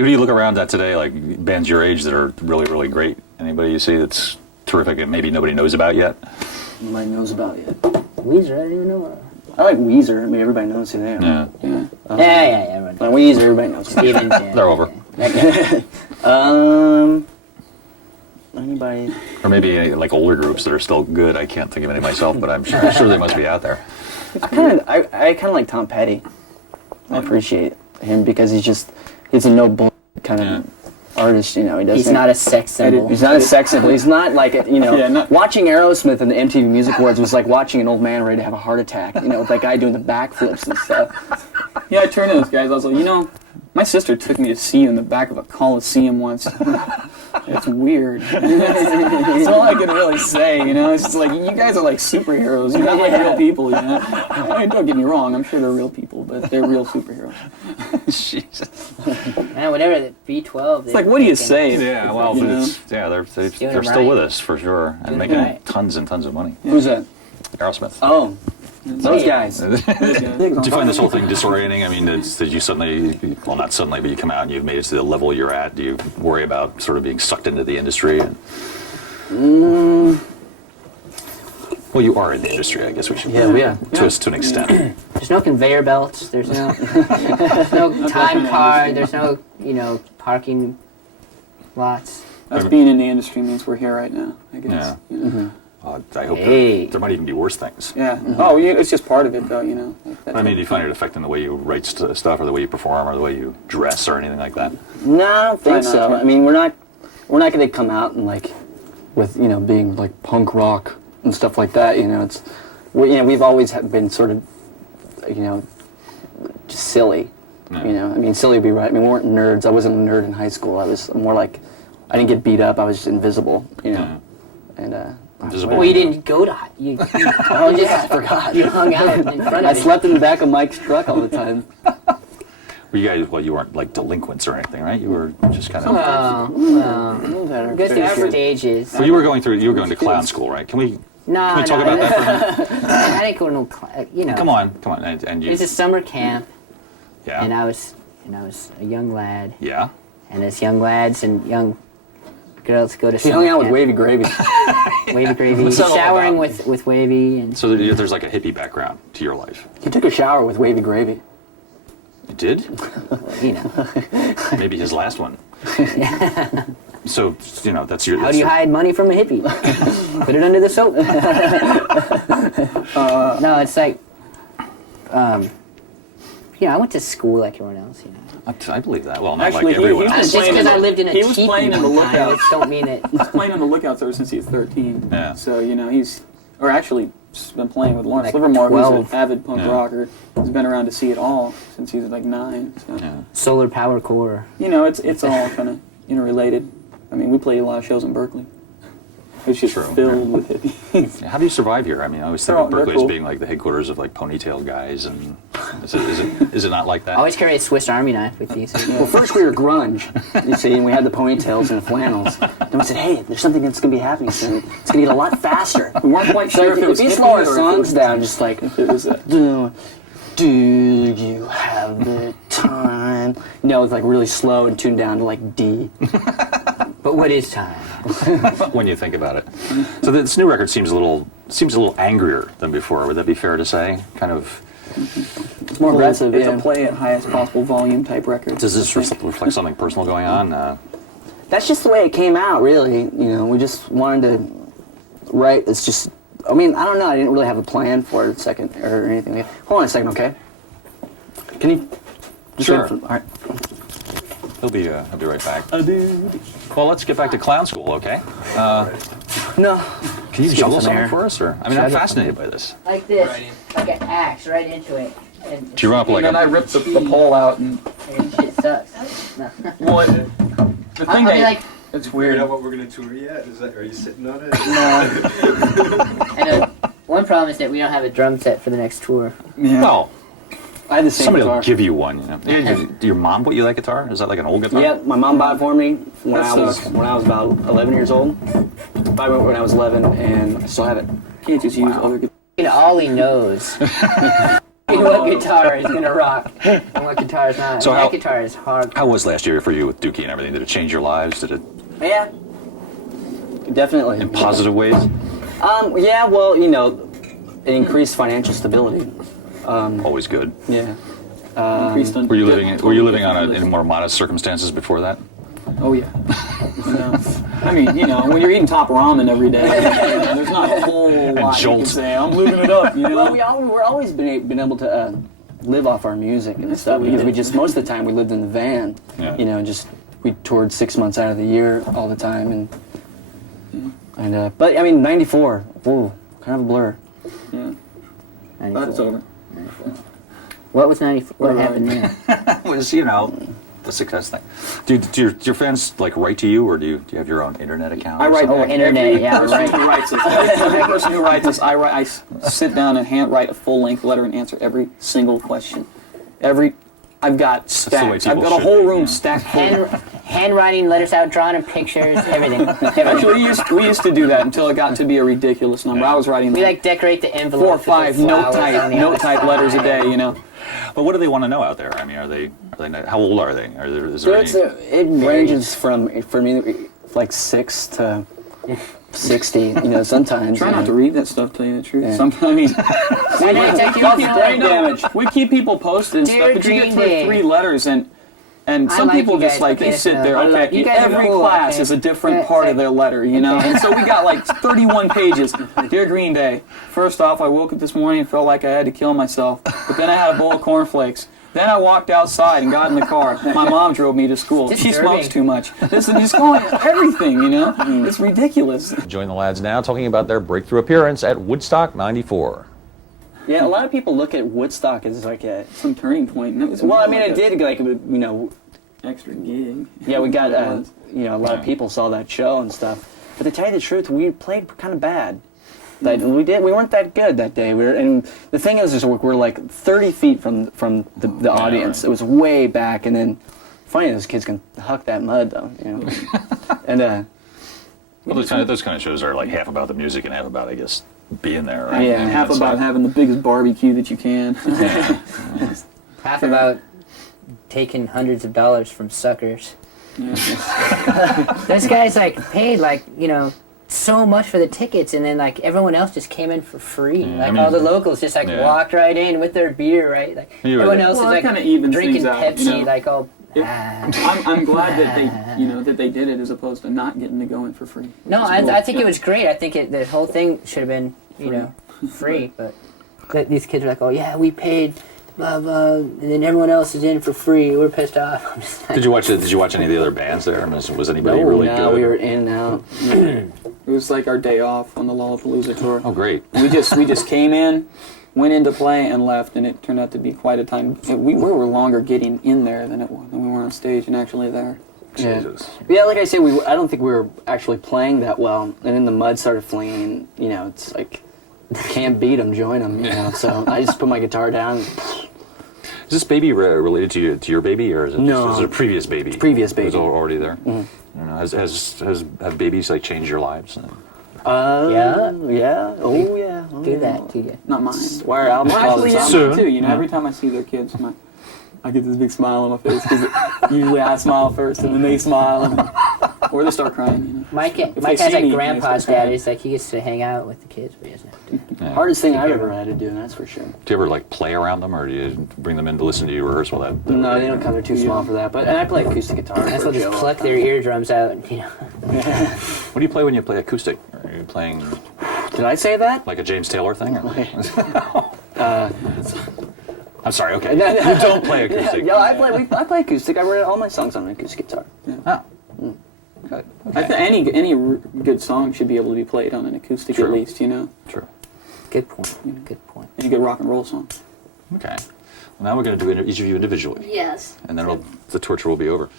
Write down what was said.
Who do you look around at today, like bands your age that are really, really great? Anybody you see that's terrific and maybe nobody knows about yet? Nobody knows about it. Weezer, I don't even know. I like Weezer. I mean, everybody knows who they are. Yeah. Yeah, everyone. Like Weezer, everybody knows. Stevens, yeah. They're over. Anybody? Or maybe any, like older groups that are still good. I can't think of any myself, but I'm sure they must be out there. I kind of like Tom Petty. I appreciate him because he's a no bull kind of artist. You know, he doesn't. He's not a sex symbol. He's not a sex symbol. He's not like watching Aerosmith in the MTV Music Awards was like watching an old man ready to have a heart attack. You know, with that guy doing the backflips and stuff. Yeah, I turned to those guys. I was like, my sister took me to see you in the back of a Coliseum once. It's weird. That's all I can really say, It's just like, you guys are like superheroes. You're not like real people, I mean, don't get me wrong. I'm sure they're real people, but they're real superheroes. Jesus. Man, whatever, the B12. It's like, what do you say? Yeah, well, they're still with us for sure and making tons and tons of money. Who's that? Aerosmith. Oh, those guys. Did you find this whole thing disorienting? I mean, did you suddenly, well, not suddenly, but you come out and you've made it to the level you're at? Do you worry about sort of being sucked into the industry? Well, you are in the industry, I guess we should. To an extent. There's no conveyor belts. There's no time card. There's no, parking lots. Us being in the industry means we're here right now, I guess. Yeah. I hope there might even be worse things. Yeah. Oh, it's just part of it, though, I mean, do you find it affecting the way you write stuff, or the way you perform, or the way you dress, or anything like that? No, I don't think so. I mean, we're not going to come out and with being like punk rock and stuff like that. We've always been sort of just silly. Yeah. I mean, silly would be right. I mean, we weren't nerds. I wasn't a nerd in high school. I was more like, I didn't get beat up. I was just invisible. And Invisible. Well, you didn't go to you I forgot. You hung out in front of I slept in the back of Mike's truck all the time. You guys, you weren't like delinquents or anything, right? You were just kind of. Well, guess the average age is. Well, you were going to clown school, right? Can we talk about that for a minute? I didn't go to no, Come on, and you. It was a summer camp. Yeah. And I was a young lad. Yeah. And as young lads and young girls go to He hung out with Wavy Gravy. Wavy Gravy. Showering with Wavy. And so there's like a hippie background to your life. He took a shower with Wavy Gravy. You did? Maybe his last one. So, that's your... How do you hide money from a hippie? Put it under the soap. No, it's like... I went to school like everyone else, I believe that. Well, not Actually, like everyone. Just because I lived in a he was teepee playing in the one time, Lookouts. don't mean it. He's playing on the Lookouts ever since he was 13. Yeah. So, he's been playing with Lawrence Like Livermore, 12. who's an avid punk rocker. He's been around to see it all since he was like 9. So. Yeah. Solar Power Core. It's all kind of interrelated. I mean, we played a lot of shows in Berkeley. It's just filled with hippies. How do you survive here? I mean, I always think They're of Berkeley cool. as being like the headquarters of like ponytail guys, and is it not like that? Always carry a Swiss Army knife with you. Well, first we were grunge, you see, and we had the ponytails and the flannels. Then we said, hey, there's something that's going to be happening soon. It's going to get a lot faster. We weren't quite sure if it was if you hippie slow our or if it songs was- down, just like, if it was do you have the time? It's like really slow and tuned down to like D. But what is time? When you think about it. So this new record seems a little angrier than before. Would that be fair to say? Kind of. It's more aggressive. It's a play at highest possible volume type record. Does this reflect something personal going on? That's just the way it came out, really. We just wanted to write. It's just. I mean, I don't know. I didn't really have a plan for it or anything. Hold on a second, okay? Can you? Sure. All right. He'll be right back. Well, let's get back to clown school, okay? No. Can you Let's juggle get some something air. for us, or I'm fascinated by this. Like this. Like an axe right into it. And Do you run up like And then I ripped the pole out and... shit sucks. No. Well, the thing I'll be like... It's Figured weird. out what we're gonna tour yet? Are you sitting on it? And one problem is that we don't have a drum set for the next tour. Yeah. Well, I had the same somebody guitar. will give you one. Did your mom bought you that guitar? Is that like an old guitar? Yep, my mom bought it for me when That I was sucks. about 11 years old. Bought it when I was 11, and I still have it. Can't just use other guitars. All he knows what guitar is gonna rock and what guitar is not. So So how- that guitar is hard. How was last year for you with Dookie and everything? Did it change your lives? Did it Yeah, definitely. in positive ways? Yeah, well, you know, it increased financial stability. Always good. Yeah. Increased on- Were you living on in more modest circumstances before that? Oh yeah. Yeah. I mean, you know, when you're eating top ramen every day, there's not a whole lot you can Jolt. say. I'm living it up, you know. Well, we're always been able to live off our music and stuff because we just most of the time we lived in the van. Yeah. You know, just we toured 6 months out of the year all the time and but I mean '94, whoa, kind of a blur. Yeah. 94. That's over. What was 94? What Right. happened there? Was the success thing? Do your fans like write to you, or do you have your own internet account? I or write something? Oh, back internet, every yeah, person right. who writes this. Every person who writes this, I sit down and handwrite a full-length letter and answer every single question. I've got the way stacks. I've people got a should whole be, room yeah. stacked full. Handwriting letters out, drawing in pictures, everything. Actually, we used to do that until it got to be a ridiculous number. I was writing We like like decorate the envelope. 4 or with 5 the flowers on the note other type letters a side. day, you know. But what do they want to know out there? I mean, are they not, how old are they? Is there So any? it ranges from for me like 6 to 60. You know, sometimes. Try not to read that stuff, tell you the truth. Yeah. Sometimes Why not take you off brain damage. We keep people posted and Dear stuff, but you Green get Day. 3 letters and I some like people you just guys, like they okay, sit so there. I love- Okay, you guys are every cool, class okay. is a different Yeah, part okay. of their letter, you know. And so we got like 31 pages. Dear Green Day, first off, I woke up this morning and felt like I had to kill myself, but then I had a bowl of cornflakes. Then I walked outside and got in the car. My mom drove me to school. She Disturbing. smokes too much. This is just going everything, you know. It's ridiculous. Join the lads now talking about their breakthrough appearance at Woodstock 94. Yeah, a lot of people look at Woodstock as like a. Some turning point. And it was Well, I more mean, like it a did like you know. extra gig. Yeah, we got It was. you know, a lot of people saw that show and stuff. But to tell you the truth, we played kind of bad. That we weren't that good that day. And the thing is we're like 30 feet from the audience. right. It was way back, and then funny those kids can huck that mud though, you know. And Well, those kind of shows are like half about the music and half about, I guess, being there. Right? Yeah. I mean, Half that's about like- having the biggest barbecue that you can. Half about taking hundreds of dollars from suckers. Those guys like paid like, you know, so much for the tickets, and then like everyone else just came in for free. Yeah, like I mean- all the locals just like Yeah. walked right in with their beer, right? Like You were everyone there. else Well, is that like kinda evens drinking things out, Pepsi, you know? like all. If- I'm glad that they did it as opposed to not getting to go in for free. No, Which is cool. I think it was great. I think the whole thing should have been, you know, free. But these kids are like, oh yeah, we paid, blah blah, and then everyone else is in for free. We're pissed off. I'm just like, Did you watch any of the other bands there? I mean, was anybody really no, good? we were in and out. It was like our day off on the Lollapalooza tour. Oh, great. We just came in, went into play, and left, and it turned out to be quite a time. We were longer getting in there than we were on stage and actually there. Yeah. Jesus. Yeah, like I say, I don't think we were actually playing that well. And then the mud started flinging. You know, it's like can't beat them, join them. You know, so I just put my guitar down. Is this baby related to your baby, or is it, No. is it a previous baby? Previous It was baby. already there. I don't know, have babies like changed your lives? Yeah. Oh yeah. Oh, do yeah. that to you. Not mine. Swear albums Well, all the actually, yeah, time. Soon. mine too. You know, Yeah. every time I see their kids, I get this big smile on my face because usually I smile first and then they smile, or they start crying. You know. Mike they has see like me, grandpa's they start dad. He's like he gets to hang out with the kids, but he doesn't have to. Yeah. Hardest thing I've ever had to do, that's for sure. Do you ever like play around them, or do you bring them in to listen to you rehearse while that? No, they don't come. They're too small for that. But and I play acoustic guitar. That's for will just Joe. pluck their eardrums out. And, you know, What do you play when you play acoustic? Are you playing Did I say that? like a James Taylor thing? Or? Uh, I'm sorry. Okay, you don't play acoustic. Yeah, I play acoustic. I wrote all my songs on an acoustic guitar. Oh. Good. I think any good song should be able to be played on an acoustic True. at least. You know, True. good point. Good point. any good rock and roll song. Okay. Well, now we're going to do each of you individually, Yes. and then the torture will be over.